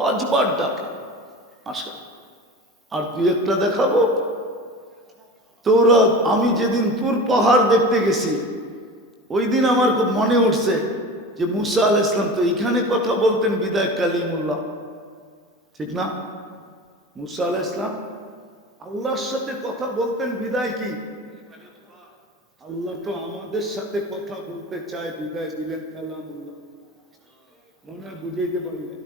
পাঁচবার ডাকে। আসে। আর তুই একটা দেখাবো? তোরা আমি যেদিন তুর পাহাড় দেখতে গেছি ওই দিন আমার খুব মনে উঠছে যে মুসা আল ইসলাম তো এখানে কথা বলতেন বিদায় কালিমুল্লাহ। ঠিক না? মুসা আল ইসলাম আল্লাহর সাথে কথা বলতেন বিদায় কি? আল্লাহ তো আমাদের সাথে কথা বলতে চায়, বিদায় দিলেন কালামুল্লাহ। মনে হয় বুঝাইতে পারি না।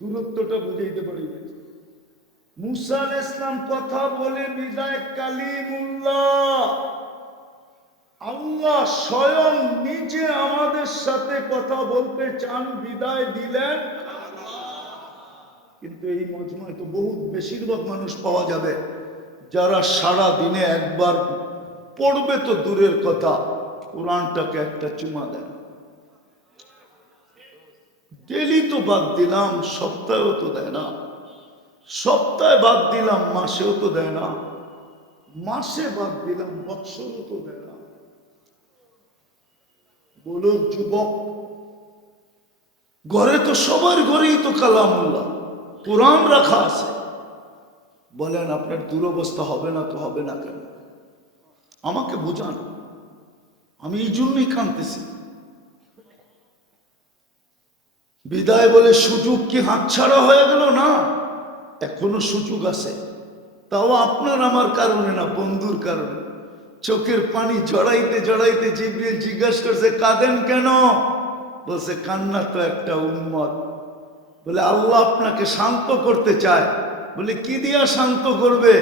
দূরত্বটা বুঝাইতে পারি না। ইসলাম কথা বলে বিদায় কালিমুল্লাহ, আল্লাহ স্বয়ং নিজে আমাদের সাথে কথা বলতে চান, বিদায় দিলেন কিন্তু এই মজমায় তো বহুত বেশিরভাগ মানুষ পাওয়া যাবে, যারা সারা দিনে একবার পড়বে তো দূরের কথা, কোরআনটাকে একটা চুমা দেন ডেলি তো বাদ দিলাম, সপ্তাহেও তো দেয় না। সপ্তাহে বাদ দিলাম, মাসেও তো দেয় না। মাসে বাদ দিলাম, বৎসরও তো দেয় না। বলো যুবক, ঘরে তো সবার ঘরেই তো কালামুল্লাহ, কোরআন রাখা আছে। বলেন, আপনার দুরবস্থা হবে না তো হবে না কেন? আমাকে বোঝান। আমি এই জন্যই কাঁদতেছি। বিদায় বলে সুযোগ কি হাতছাড়া হয়ে গেল না? এখনও সুযোগ আছে। তাও আপনার আমার কারণে না, বন্ধুর কারণে। চোখের পানি জড়াইতে জড়াইতে জিবরিল জিজ্ঞাসা করছে, কাঁদেন কেন? বলছে, কান্না তো একটা উন্মত বলে, আল্লাহ আপনাকে শান্ত করতে চায়। বলে, কি দিয়া শান্ত করবে?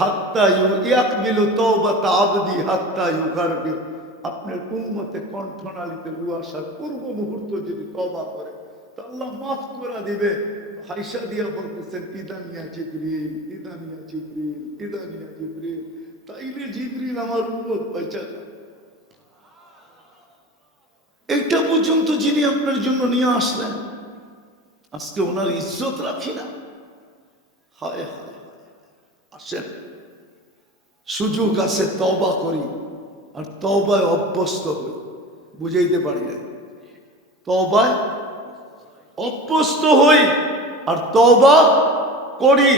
হাত্তা ইয়াকবিলু তওবাতা আবদি, হাত্তা ইউগারবিল। আপনার উম্মতে কণ্ঠনালীতে রু আসার পূর্ব মুহূর্ত যদি তবা করে তো আল্লাহ মাফ করে দিবে। হাইসা দিয়া বলতেছেন ইদানিয়া জিবরিল ইদানিয়া জিবরিল ইদানিয়া জিবরিল। তাইলে জিবরিল আমার উন্মত পয়সা এটা পর্যন্ত যিনি আপনার জন্য নিয়ে আসলেন, আজকে ওনার ইজ্জত রাখি না। হায় হায়। আসেন। সুযোগ আছে তবা করি। আর তবায় অভ্যস্ত হই। বুঝাইতে পারি না তবায় অভ্যস্ত হই আর তবা করি,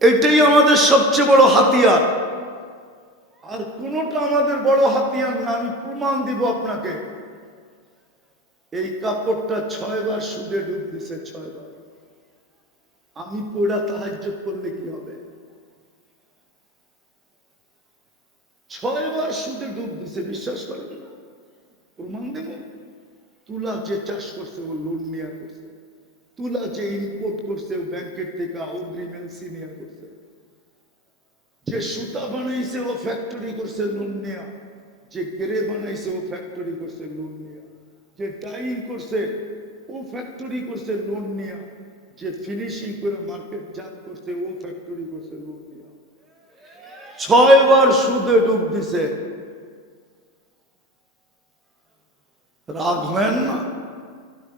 এটাই আমাদের সবচেয়ে বড় হাতিয়ার। আর কোনোটা আমাদের বড় হাতিয়ার না, আমি প্রমাণ দিব আপনাকে। এই কাপড়টা ছয়বার সুদে ডুব দিছে ছয়বার। আমি পোড়া তাহাজ্য করলে কি হবে? ছয়বার সুদে ডুব দিছে, বিশ্বাস করেন প্রমাণ দেব? তুলা যে চাষ করছে, ও লোন নিয়ে করছে। তুলা যে ইম্পোর্ট করছে ব্যাংকের থেকে অগ্রিম এলসি নিয়ে করছে। যে সুতা বানাইছে, ও ফ্যাক্টরি করছে লোন নেয়া। যে গেরে বানাইছে, ও ফ্যাক্টরি করছে লোন নেয়া। যে ডাইং করছে, ও ফ্যাক্টরি করছে লোন নেয়া। যে ফিনিশিং করে মার্কেট জাত করছে, ও ফ্যাক্টরি করছে লোন নেয়া। ছয়বার সুদে ডুব দিছে। রাগ না।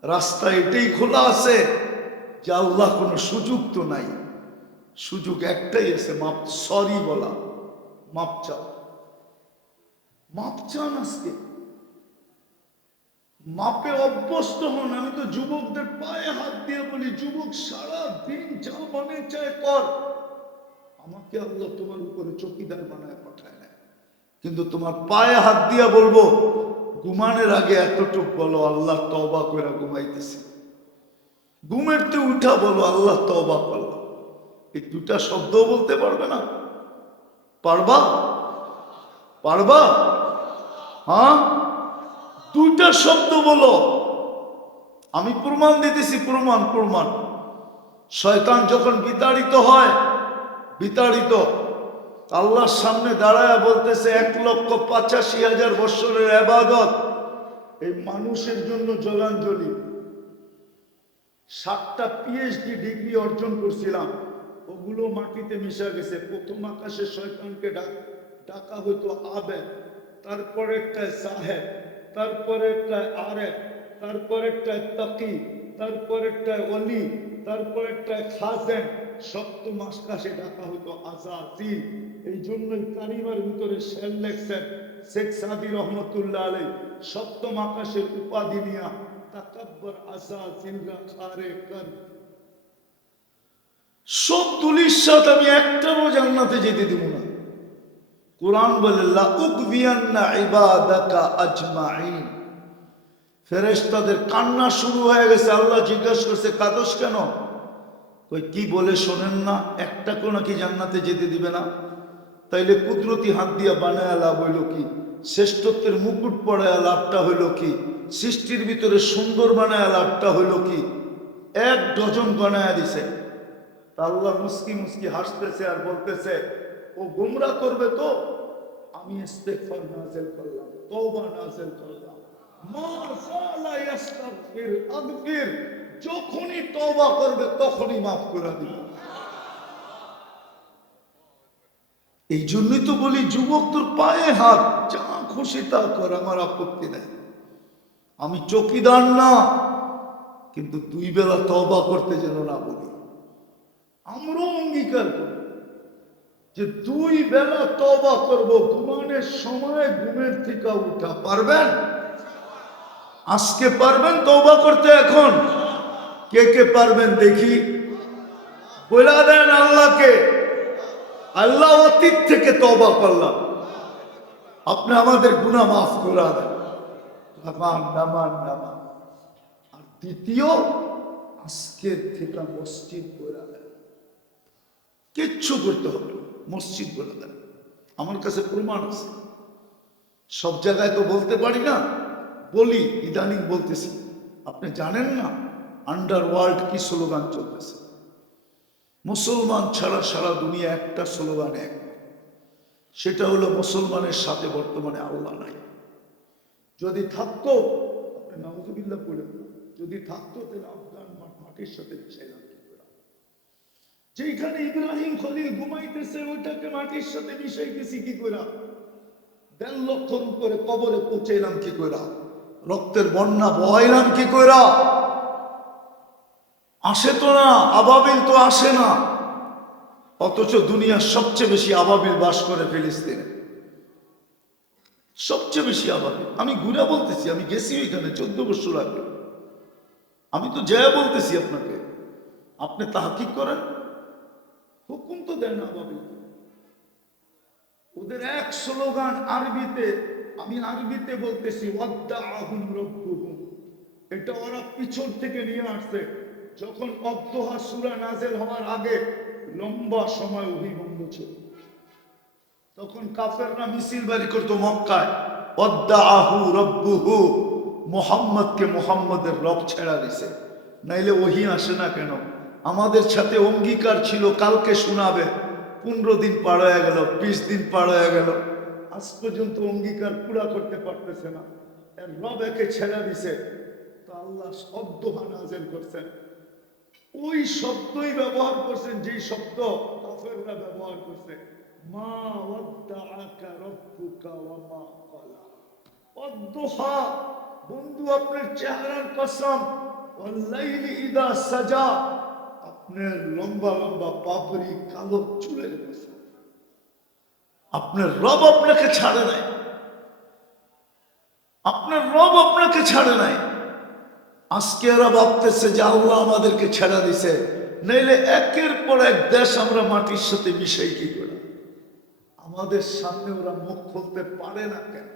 রাস্তা এটাই খোলা আছে যে আল্লাহ কোনো সুযোগ তো নাই। সুযোগ একটাই আছে, মাপ সরি বলা। মাপ চাও। মাপ চান আজকে। মাপে অভ্যস্ত হন। আমি তো যুবকদের পায়ে হাত দিয়ে বলি, যুবক সারা দিন যা মনে চায় কর। আমাকে আল্লাহ তোমার উপরে চকিদার বানায় পাঠায় না কিন্তু তোমার পায়ে হাত দিয়া বলব ঘুমানের আগে এতটুক বলো, আল্লাহ তবা করে ঘুমাইতেছি। ঘুমের তো উঠা বলো, আল্লাহ তবা করলাম এই দুটা শব্দ বলতে পারবে না? পারবা? পারবা? হ্যাঁ? দুইটা শব্দ বলো। আমি প্রমাণ দিতেছি, প্রমাণ প্রমাণ। শয়তান যখন বিতাড়িত হয়, বিতাড়িত আল্লাহর সামনে দাঁড়ায় বলতেছে, এক লক্ষ পঁচাশি হাজার বৎসরের আবাদত। এই মানুষের জন্য জলাঞ্জলি। সাতটা পিএইচডি ডিগ্রি অর্জন করছিলাম। ওগুলো মাটিতে মিশা গেছে। প্রথম আকাশে শয়তানকে ডাক হইতো আবেদ তারপরেরটায় সাহেব তারপরেরটায় আরেফ তারপরেরটায় তাকি তারপরেরটায় অলি তারপরেরটায় খাজেন ডাকা হতো এই জন্যই কারিমার ভিতরে শেল লেখছেন শেখ সাদি রহমতুল্লাহ সপ্তম আকাশের উপাধি নিয়া তাকাব্বর কর। সব তুলির সাথে আমি একটারও জান্নাতে যেতে দিব না। কোরআন বলে লা উকবিয়ান্না ইবাদাকা আজমাইন ফেরেশতাদের কান্না শুরু হয়ে গেছে, আল্লাহ জিজ্ঞাসা করছে, কাদস কেন? কই কি বলে শোনেন না, একটা কোনো কি জান্নাতে যেতে দিবে না? তাইলে কুদরতি হাত দিয়া বানায় লাভ হইল কি? শ্রেষ্ঠত্বের মুকুট পড়ায় লাভটা হইল কি? সৃষ্টির ভিতরে সুন্দর বানায় লাভটা হইল কি? এক ডজন বানায় দিছে। আল্লাহ মুসকি মুসকি হাসতেছে আর বলতেছে, ও গুমরা করবে তো? আমি করলাম করলাম। যখনই তওবা করবে তখনই মাফ করে দিব। এই জন্যই তো বলি, যুবক তোর পায়ে হাত, যা খুশি তা কর, আমার আপত্তি নাই। আমি চকিদার না, কিন্তু দুই বেলা তবা করতে যেন না বলি। আমরাও অঙ্গীকার করি যে দুই বেলা তবা করব, ঘুমানোর সময় ঘুমের থেকে উঠা পারবেন? আজকে পারবেন তবা করতে এখন? কে কে পারবেন দেখি? বলে দেন আল্লাহকে। আল্লাহ অতীত থেকে তবা করলাম। আপনি আমাদের গুণা মাফ করা দেন। নামান আর দ্বিতীয়, আজকের থেকে মসজিদ করে দেন। কিচ্ছু করতে হবে মসজিদ করে দেন। আমার কাছে প্রমাণ আছে। সব জায়গায় তো বলতে পারি না, বলি, ইদানিং বলতেছি। আপনি জানেন না? আন্ডার ওয়ার্ল্ড কি স্লোগান চলতেছে? মুসলমান ছাড়া সারা দুনিয়া একটা স্লোগান এক। সেটা হলো মুসলমানের সাথে বর্তমানে আল্লাহ নাই। যদি থাকতো, আপনি পড়ে যদি থাকতো, তাহলে আফগান মাটির সাথে মিশাইলাম করে? যেখানে ইব্রাহিম খলিল ঘুমাইতেছে, ওইটাকে মাটির সাথে মিশাইতেছি কি করে? দেড় লক্ষর উপরে কবরে পৌঁছাইলাম কি করে? রক্তের বন্যা বহাইলাম কি করে? আসে তো না, আবাবিল তো আসে না। অথচ দুনিয়ার সবচেয়ে বেশি আবাবিল বাস করে ফিলিস্তিনে। সবচেয়ে বেশি আবাবিল। আমি ঘুরে বলতেছি, আমি গেছি ওইখানে চোদ্দ বছর আগে। আমি তো জয়া বলতেছি আপনাকে, আপনি তাহাকিক করেন? হুকুম তো দেন আবাবিল ওদের এক স্লোগান আরবিতে, আমি আরবিতে বলতেছি এটা ওরা পিছন থেকে নিয়ে আসছে। যখন অব্দহা সুরা নাজেল হওয়ার আগে লম্বা সময় অভিবন্ধ ছিল, তখন কাফেররা মিছিল বাড়ি করতো মক্কায় অদ্দা আহু রব্বুহু মোহাম্মদকে মোহাম্মদের রব ছেড়া দিছে। নাইলে ওহি আসে না কেন? আমাদের সাথে অঙ্গীকার ছিল, কালকে শোনাবে। পনেরো দিন পার হয়ে গেল, বিশ দিন পার হয়ে গেল। আজ পর্যন্ত অঙ্গীকার পুরা করতে পারতেছে না। রব একে ছেড়া দিছে। তো আল্লাহ শব্দ নাজেল করছেন। ওই শব্দই ব্যবহার করছেন, যেই শব্দ কাফেররা ব্যবহার করছে। মা ওয়াদ্দাআকা রাব্বুকা ওয়া ক্বালা। ওয়াদ্দুহা বন্ধু, আপনার চেহারার কসম। ওয়াল্লাইলি ইদা সাজা। আপনার লম্বা লম্বা, পাপড়ি কালো চুলের কসম। আপনার রব আপনাকে ছাড়ে নাই। আপনার রব আপনাকে ছাড়ে নাই। আজকে ওরা ভাবতেছে যে আল্লাহ আমাদেরকে ছেড়া দিছে। নইলে একের পর এক দেশ আমরা মাটির সাথে মিশাই কি করে? আমাদের সামনে ওরা মুখ খুলতে পারে না কেন?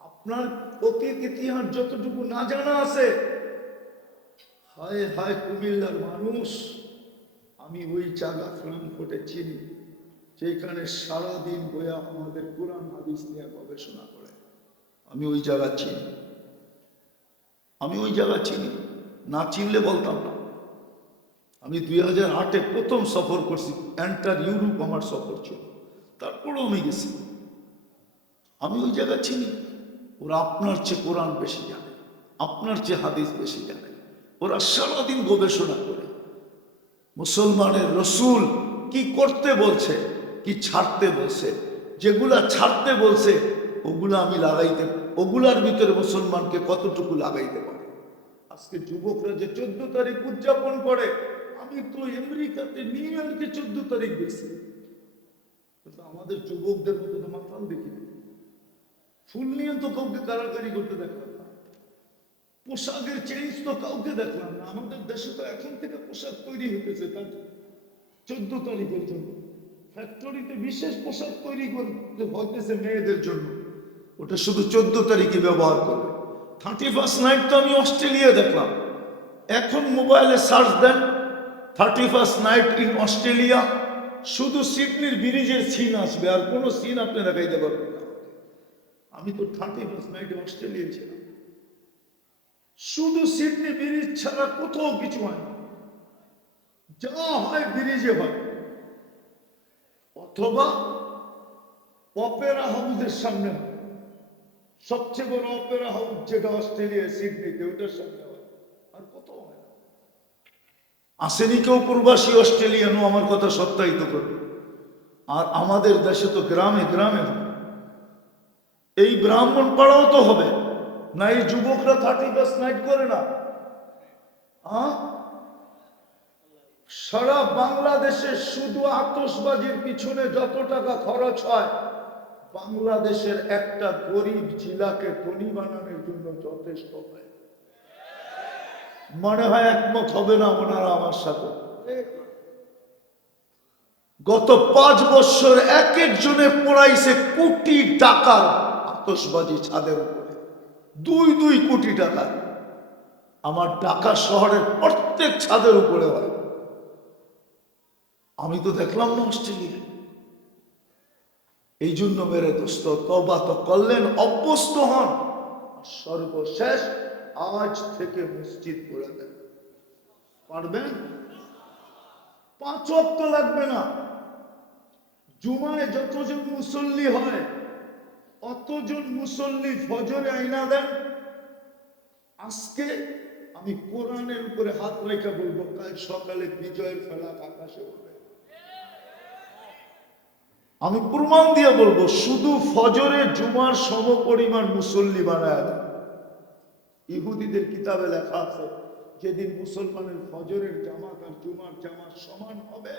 আপনার অতীত ইতিহাস যতটুকু না জানা আছে, হায় হায় কুমিল্লার মানুষ, আমি ওই জায়গা ফ্রাঙ্কফুটে চিনি, যেখানে সারাদিন বইয়া আমাদের কোরআন, হাদিস নিয়ে গবেষণা করে। আমি ওই জায়গা চিনি। আমি ওই জায়গা চিনি। না চিনলে বলতাম না। আমি দুই হাজার আটে প্রথম সফর করছি, এন্টার ইউরোপ আমার সফর ছিল। তারপরেও আমি গেছি। আমি ওই জায়গা চিনি। ওরা আপনার চেয়ে কোরআন বেশি জানে, আপনার চেয়ে হাদিস বেশি জানে। ওরা সারাদিন গবেষণা করে। মুসলমানের রসুল কি করতে বলছে, কি ছাড়তে বলছে, যেগুলা ছাড়তে বলছে, ওগুলো আমি লাগাইতে ওগুলার ভিতরে মুসলমানকে কতটুকু লাগাইতে পারে? আজকে যুবকরা যে চোদ্দ তারিখ উদযাপন করে, আমি তো আমেরিকাতে নিউ ইয়র্কে চোদ্দ তারিখ দেখছি কিন্তু আমাদের যুবকদের মতো তো মাতাল দেখি। ফুল নিয়ে তো কাউকে কারাকারি করতে দেখলাম না। পোশাকের চেঞ্জ তো কাউকে দেখলাম না। আমাদের দেশে তো এখন থেকে পোশাক তৈরি হতেছে তার চোদ্দ তারিখের জন্য। ফ্যাক্টরিতে বিশেষ পোশাক তৈরি করতে হইতেছে মেয়েদের জন্য। ওটা শুধু চোদ্দ তারিখে ব্যবহার করবে। থার্টি ফার্স্ট নাইট তো আমি অস্ট্রেলিয়া দেখলাম। এখন মোবাইলে search then thirty first night in Australia. শুধু সিডনির ব্রিজের সিন আসবে, আর কোনো সিন আপনি দেখাইতে পারবেন না। আমি তো থার্টি ফার্স্ট নাইটে অস্ট্রেলিয়া ছিলাম। শুধু সিডনি ব্রিজ ছাড়া কোথাও কিছু হয় যা হয় ব্রিজে হয়। অথবা অপেরা হাউসের সামনে হয়। সবচেয়ে বড় অপেরা হাউস যেটা অস্ট্রেলিয়া সিডনিতে ওটার সামনে হয়। আর কোথাও হয় আসেনি কেউ প্রবাসী অস্ট্রেলিয়ানও আমার কথা সত্যায়িত করবে। আর আমাদের দেশে তো গ্রামে গ্রামে এই ব্রাহ্মণ পাড়াও তো হবে। না এই যুবকরা থার্টি ফার্স্ট নাইট করে না। সারা বাংলাদেশে শুধু আতসবাজির পিছনে যত টাকা খরচ হয় বাংলাদেশের একটা গরিব জেলাকে ধনী বানানোর জন্য যথেষ্ট হয়। মনে হয় একমত হবে না ওনারা আমার সাথে। গত পাঁচ বছর এক একজনে পড়াইছে কোটি টাকার আতসবাজি ছাদের উপরে। দুই দুই কোটি টাকা। আমার ঢাকা শহরের প্রত্যেক ছাদের উপরে হয়। আমি তো দেখলাম না অস্ট্রেলিয়া এই জন্য মেরে দোস্ত তবা তো করলেন, অভ্যস্ত হন। সর্বশেষ আজ থেকে মসজিদ করে দেন। পারবেন? পাঁচ অক্ত লাগবে না। জুমায় যতজন মুসল্লি হয়, অতজন মুসল্লি ফজরে আইনা দেন। আজকে আমি কোরআনের উপরে হাত রেখে বলব, কাল সকালে বিজয়ের ফেলা আকাশে উঠবে আমি প্রমাণ দিয়ে বলব, শুধু ফজরে জুমার সম পরিমাণ মুসল্লি বানায় ইহুদিদের কিতাবে লেখা আছে, যেদিন মুসলমানের ফজরের জামাত আর জুমার জামাত সমান হবে,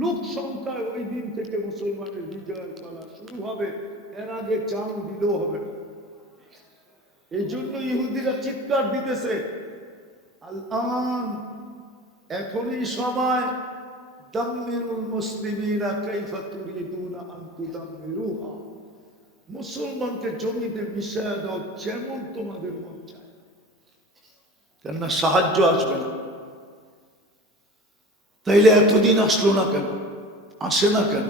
লোক সংখ্যায় ওই দিন থেকে মুসলমানের বিজয়ের পালা শুরু হবে, এর আগে চাল দিলেও হবে না। এই জন্য ইহুদিরা চিৎকার দিতেছে, আল আন এখনই সময় দাম্মিরুল মুসলিমিনা কাইফা তুদাম্মিরুহা মুসলমানকে জমিতে মিশায় দাও, যেমন তোমাদের মন চায়। কেননা সাহায্য আসবে না। তাইলে এতদিন আসলো না কেন? আসে না কেন?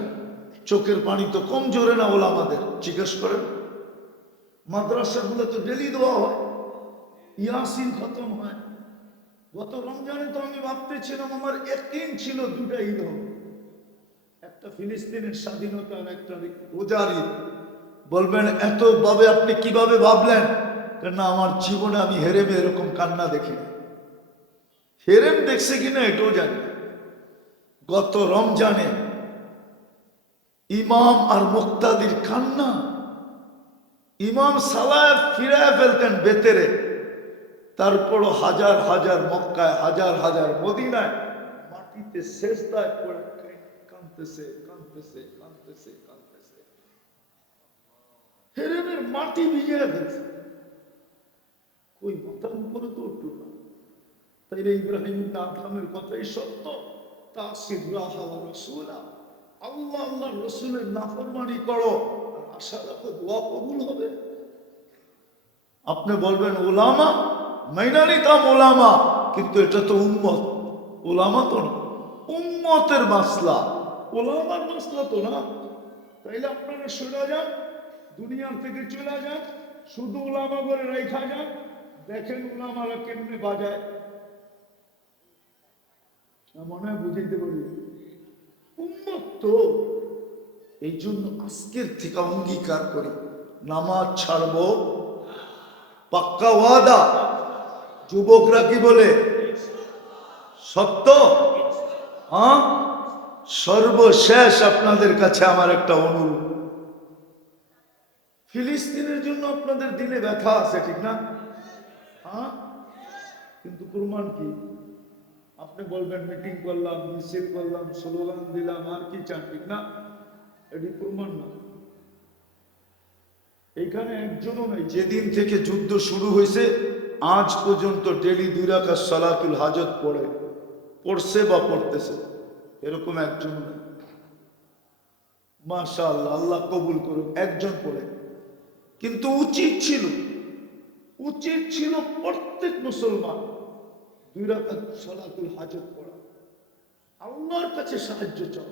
চোখের পানি তো কম জোরে না বলে আমাদের, জিজ্ঞেস করেন। মাদ্রাসাগুলো তো ডেলি দেওয়া হয়, ইয়াসিন খতম হয়। গত রমজানে তো আমি ভাবতেছিলাম আমার একদিন ছিল দুটা ঈদ হবে। একটা ফিলিস্তিনের স্বাধীনতা আর একটা ঈদ বলবেন এত ভাবে আপনি কীভাবে ভাবলেন? কেননা আমার জীবনে আমি হেরেমে এরকম কান্না দেখিনি। হেরেম দেখছে কিনা এটাও জানি গত রমজানে ইমাম আর মুক্তাদির কান্না, ইমাম সালায় ফিরায় ফেলতেন বেতেরে, তারপরও হাজার হাজার মক্কায়, হাজার হাজার মদিনায়, মাটিতে শেষদায় পড়ে কাঁদতেছে কাঁদতেছে কাঁদতেছে কাঁদতেছে। হেরেমের মাটি ভিজিয়ে ফেলছে কই মাথার উপরে তো উঠল না। তাইলে ইব্রাহিম আদমের কথাই সত্য? ওয়া রাসূলা। আল্লাহ আল্লাহ রসুলের নাফরমানি করো আশা রাখো দোয়া কবুল হবে। আপনি বলবেন, ওলামা? মাইনা নিতাম ওলামা, কিন্তু এটা তো উম্মত। ওলামা তো উম্মতের মাসলা। ওলামার মাসলা তো না। তাইলে আপনারা সরে যান, দুনিয়ার থেকে চলে যান, শুধু ওলামা করে রেখা যান, দেখেন ওলামারা কেমনে বাজায়। মনে হয় বুঝাইতে পারি। উম্মত তো এই জন্য আজকের থেকে অঙ্গীকার করি, নামাজ ছাড়বো। পাক্কা ওয়াদা, যুবকরা কি বলে? সত্য? হ্যাঁ? সর্বশেষ আপনাদের কাছে আমার একটা অনুরোধ। ফিলিস্তিনের জন্য আপনাদের দিলে ব্যথা আছে, ঠিক না? হ্যাঁ? কিন্তু প্রমাণ কি? আপনি বলবেন, মিটিং করলাম, মিছিল করলাম, স্লোগান দিলাম, আর কি চান, ঠিক না? এটি প্রমাণ না। এইখানে একজনও নেই। যেদিন থেকে যুদ্ধ শুরু হয়েছে, আজ পর্যন্ত ডেলি দুই রাখা সালাতুল হাজত পড়ে, পড়ছে বা পড়তেছে। এরকম একজন মাশা আল্লাহ কবুল করুন একজন পড়ে কিন্তু উচিত ছিল উচিত ছিল প্রত্যেক মুসলমান দুই রাকাত সালাতুল হাজত পড়া। আল্লাহর কাছে সাহায্য চাও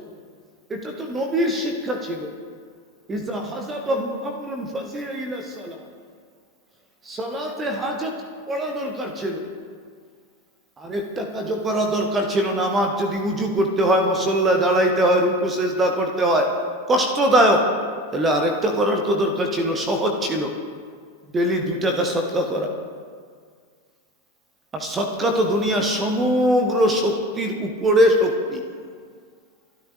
এটা তো নবীর শিক্ষা ছিল। ইজা হাজাবাহু আমরুন ফাজিয়া ইলা সালাত। সালাতে হাজত পড়া দরকার ছিল। আরেকটা কাজও করা দরকার ছিল না আমার যদি উজু করতে হয় মসল্লায় দাঁড়াইতে হয়, রুকু, সেজদা করতে হয়, কষ্টদায়ক। তাহলে আরেকটা করার তো দরকার ছিল, সহজ ছিল। ডেলি দুই টাকা সৎকা করা। আর সৎকা তো দুনিয়ার সমগ্র শক্তির উপরে শক্তি।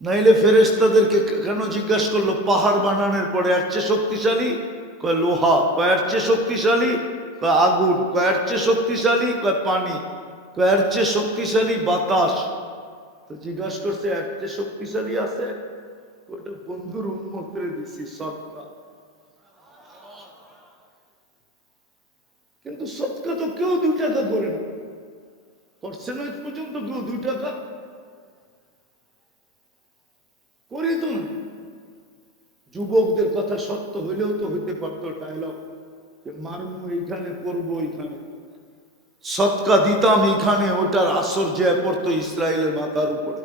নাইলে ফেরেস্তাদেরকে কেন জিজ্ঞাসা করল? পাহাড় বানানোর পরে এর চেয়ে শক্তিশালী? কয় লোহা কয়ের চেয়ে শক্তিশালী? কয় আগুন কয়ের চেয়ে শক্তিশালী? কয় পানি। কয়ের চেয়ে শক্তিশালী বাতাস। তো জিজ্ঞাসা করছে এর চেয়ে শক্তিশালী আছে? ওটা বন্ধুর উন্মুখে দিছি, সৎকা। কিন্তু সৎকা তো কেউ দুই টাকা করে না। করছে না পর্যন্ত কেউ দুই টাকা? করি তো যুবকদের কথা সত্য হইলেও তো হইতে পারতো ডায়লগ যে মারমু এইখানে, করব এইখানে। সৎকা দিতাম এখানে, ওটার আসর যে পড়তো ইসরায়েলের মাথার উপরে।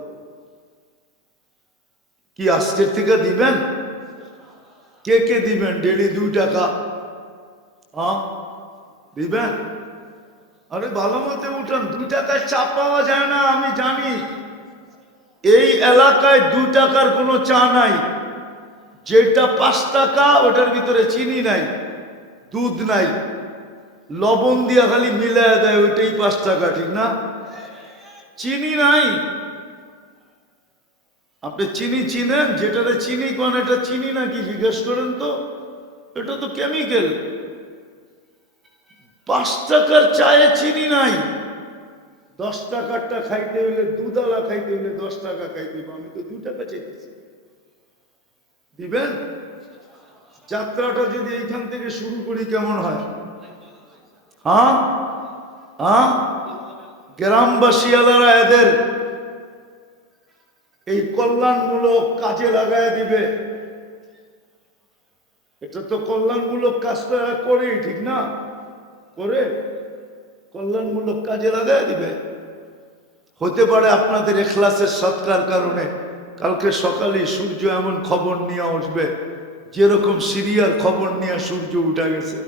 কি আজকের থেকে দিবেন? কে কে দিবেন? ডেলি দুই টাকা। হ্যাঁ দিবেন? আরে ভালো মতে উঠান, দুই টাকায় চাপ পাওয়া যায় না, আমি জানি। এই এলাকায় দুই টাকার কোনো চা নাই। যেটা পাঁচ টাকা, ওটার ভিতরে চিনি নাই, দুধ নাই। লবণ দিয়া খালি মিলায় দেয়, ওইটাই পাঁচ টাকা, ঠিক না? চিনি নাই। আপনি চিনি চিনেন যেটাতে চিনি কোন, এটা চিনি নাকি, জিজ্ঞেস করেন তো। এটা তো কেমিক্যাল পাঁচ টাকার চায়ে চিনি নাই। দশ টাকারটা খাইতে হইলে দুধালা খাইতে হইলে দশ টাকা খাইতে হবে, আমি তো দু টাকা চাইতেছি। দিবেন? যাত্রাটা যদি এইখান থেকে শুরু করি, কেমন হয়? হ্যাঁ হ্যাঁ গ্রামবাসীওয়ালারা এদের এই কল্যাণমূলক কাজে লাগায় দিবে। এটা তো কল্যাণমূলক কাজটা করেই, ঠিক না? করে কল্যাণমূলক কাজে লাগায় দিবে। হতে পারে আপনাদের এখলাসের সৎকার কারণে। কালকে সকালে সূর্য এমন খবর নিয়ে আসবে, যেরকম সিরিয়াল খবর নিয়ে সূর্য উঠে গেছে।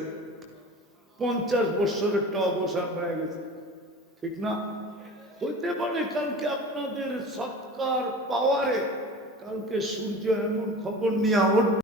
পঞ্চাশ বৎসরেরটা অবসান হয়ে গেছে। ঠিক না? হইতে পারে কালকে আপনাদের সৎকার পাওয়ারে, কালকে সূর্য এমন খবর নিয়ে